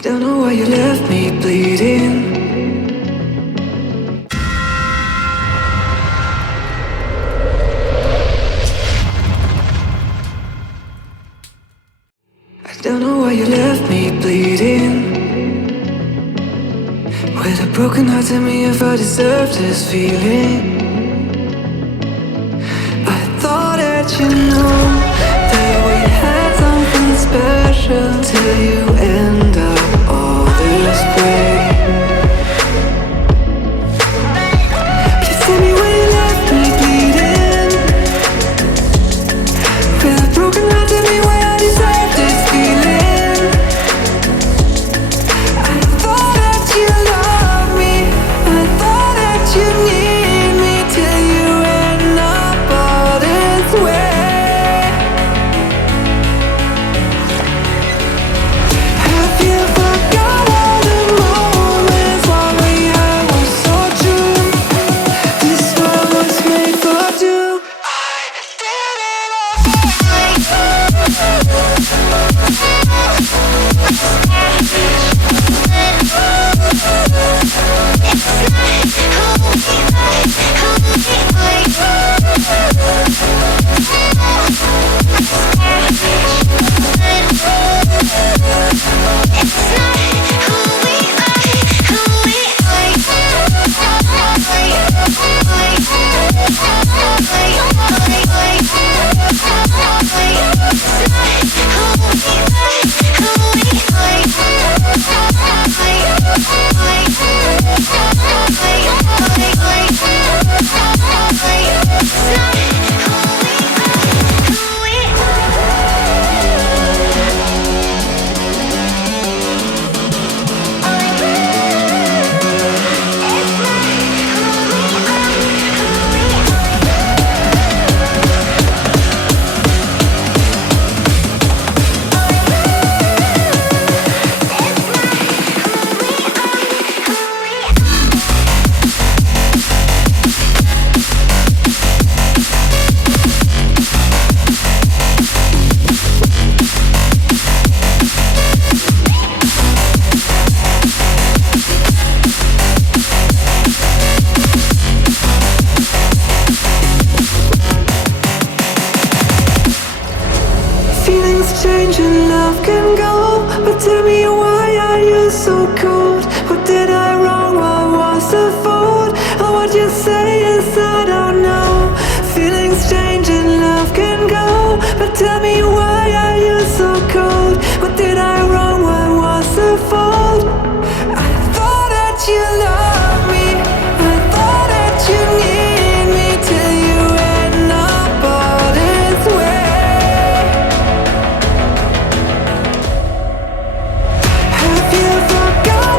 Don't know why you left me bleeding. I don't know why you left me bleeding. With a broken heart, tell me if I deserve this feeling. I thought that you know that we had something special till you end up all this way. Please tell me why you left me bleeding. With a broken heart, tell me why I deserve this feeling. I thought that you loved me, I thought that you need me till you end up all this way. Have you forgot all the moments while we had was so true? This world was made for two. I did it Feelings change and love can go, but tell me why are you so cold? What did I wrong? What was the fault? Or what you say is I don't know. Feelings change and love can go, but tell me why are you so cold? What did I wrong? What was the fault? I thought that you loved me, I thought that you need me till you end up all this way. Have you forgotten